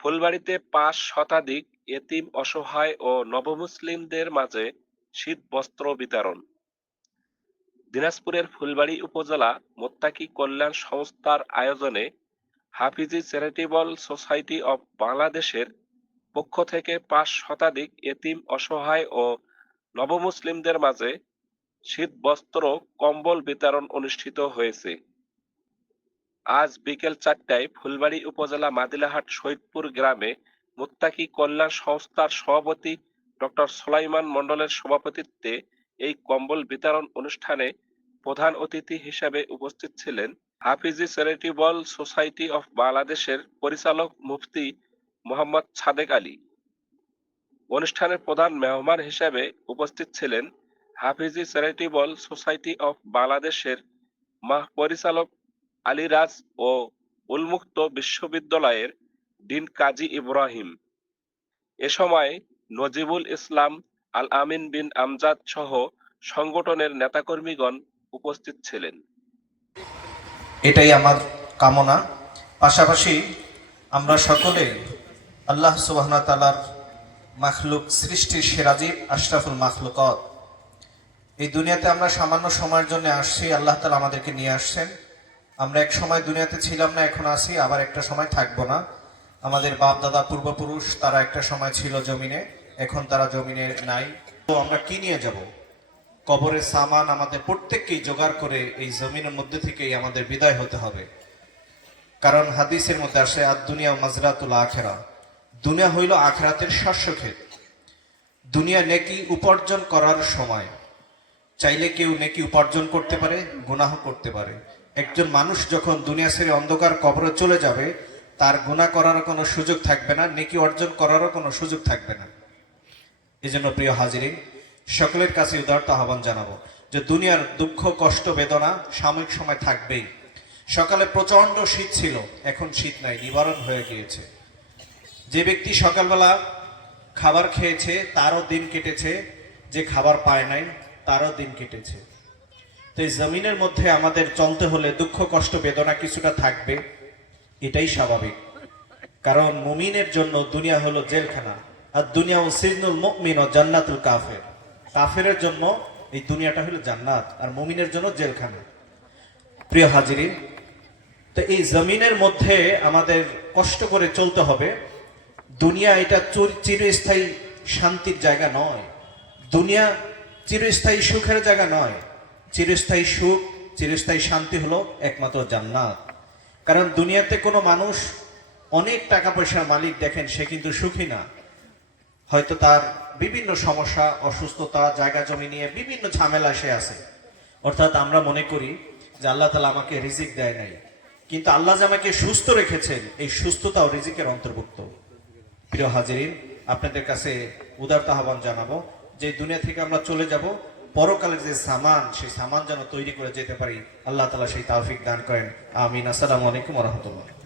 ফুলবাড়ীতে পাঁচ শতাধিক এতিম অসহায় ও নবমুসলিমদের মাঝে শীত বস্ত্র বিতরণ। দিনাজপুরের ফুলবাড়ী উপজেলা মোত্তাকি কল্যাণ সংস্থার আয়োজনে হাফিজি চ্যারিটেবল সোসাইটি অব বাংলাদেশের পক্ষ থেকে পাঁচ শতাধিক এতিম অসহায় ও নবমুসলিমদের মাঝে শীত বস্ত্র কম্বল বিতরণ অনুষ্ঠিত হয়েছে। আজ বিকেল চারটায় ফুলবাড়ী উপজেলা মাদিলাহাট শহীদপুর গ্রামে মুত্তাকি কল্যাণ সংস্থার সভাপতি ডক্টর সোলাইমান মন্ডলের সভাপতিত্বে এই কম্বল বিতরণ অনুষ্ঠানে প্রধান অতিথি হিসেবে উপস্থিত ছিলেন হাফিজি চ্যারিটেবল সোসাইটি অফ বাংলাদেশের পরিচালক মুফতি মোহাম্মদ সাদেক আলী। অনুষ্ঠানের প্রধান মেহমান হিসেবে উপস্থিত ছিলেন হাফিজি চ্যারিটেবল সোসাইটি অফ বাংলাদেশের মাহ পরিচালক আলীরাজ ও উন্মুক্ত বিশ্ববিদ্যালয়ের ডিন কাজী ইব্রাহিম। এ সময় নজিবুল ইসলাম আল আমিন বিন আমজাদ সহ সংগঠনের নেতাকর্মীগণ উপস্থিত ছিলেন। এটাই আমার কামনা। পাশাপাশি আমরা সকলে আল্লাহ সুবাহনা তালার মাখলুক সৃষ্টির সেরাজীব আশরাফুল মাখলুকত। এই দুনিয়াতে আমরা সামান্য সময়ের জন্য আসছি, আল্লাহ তালা আমাদেরকে নিয়ে আসছেন। আমরা এক সময় দুনিয়াতে ছিলাম না, এখন আসি আবার একটা সময় থাকব না। আমাদের বাপ দাদা পূর্বপুরুষ, তারা একটা সময় ছিল জমিনে, এখন তারা জমিনে নাই। তো আমরা কি নিয়ে যাব? কবরের সামান আমাদের প্রত্যেককেই জোগাড় করে এই জমিনের মধ্যে থেকেই আমাদের বিদায় হতে হবে। কারণ হাদিসের মধ্যে আসে আর দুনিয়া মাজরাতুল আখেরা। দুনিয়া হইল আখরাতের শস্য ক্ষেত দুনিয়া নেকি উপার্জন করার সময়। চাইলে কেউ নেকি উপার্জন করতে পারে গুনাহ করতে পারে। একজন মানুষ যখন দুনিয়া ছেড়ে অন্ধকার কবরে চলে যাবে, তার গুণা করারও কোনো সুযোগ থাকবে না, নেকি অর্জন করারও কোনো সুযোগ থাকবে না। এই জন্য প্রিয় হাজিরিন, সকলের কাছে উদারত আহ্বান জানাব যে দুনিয়ার দুঃখ, কষ্ট, বেদনা সাময়িক সময় থাকবেই। সকালে প্রচণ্ড শীত ছিল, এখন শীত নাই, নিবারণ হয়ে গিয়েছে। যে ব্যক্তি সকালবেলা খাবার খেয়েছে, তারও দিন কেটেছে, যে খাবার পায় নাই, তারও দিন কেটেছে। তো এই জমিনের মধ্যে আমাদের চলতে হলে দুঃখ, কষ্ট, বেদনা কিছুটা থাকবে। এটাই স্বাভাবিক। কারণ মুমিনের জন্য দুনিয়া হলো জেলখানা, আর দুনিয়া ও সিজনুল মুমিন ও জান্নাতুল কাফের। কাফেরের জন্য এই দুনিয়াটা হলো জান্নাত, আর মুমিনের জন্য জেলখানা। প্রিয় হাজিরিন, তো এই জমিনের মধ্যে আমাদের কষ্ট করে চলতে হবে। দুনিয়া এটা চুর- চিরস্থায়ী শান্তির জায়গা নয়। দুনিয়া চিরস্থায়ী সুখের জায়গা নয়। চিরস্থায়ী সুখ, চিরস্থায়ী শান্তি হলো একমাত্র জান্নাত। কারণ দুনিয়াতে কোনো মানুষ অনেক টাকা পয়সার মালিক দেখেন, সে কিন্তু সুখী না। হয়তো তার বিভিন্ন সমস্যা, অসুস্থতা, জায়গা জমি নিয়ে বিভিন্ন ঝামেলা সে আছে। অর্থাৎ আমরা মনে করি যে আল্লাহ তালা আমাকে রিজিক দেয় নাই। কিন্তু আল্লাহ যে আমাকে সুস্থ রেখেছেন, এই সুস্থতাও রিজিকের অন্তর্ভুক্ত। প্রিয় হাজিরিন, আপনাদের কাছে উদারত আহ্বান জানাব যে দুনিয়া থেকে আমরা চলে যাব। পরকালের যে সামান, সেই সামান যেন তৈরি করে যেতে পারি, আল্লাহ তালা সেই তাওফিক দান করেন। আমিন। আসসালামু আলাইকুম রহমতুল্লাহ।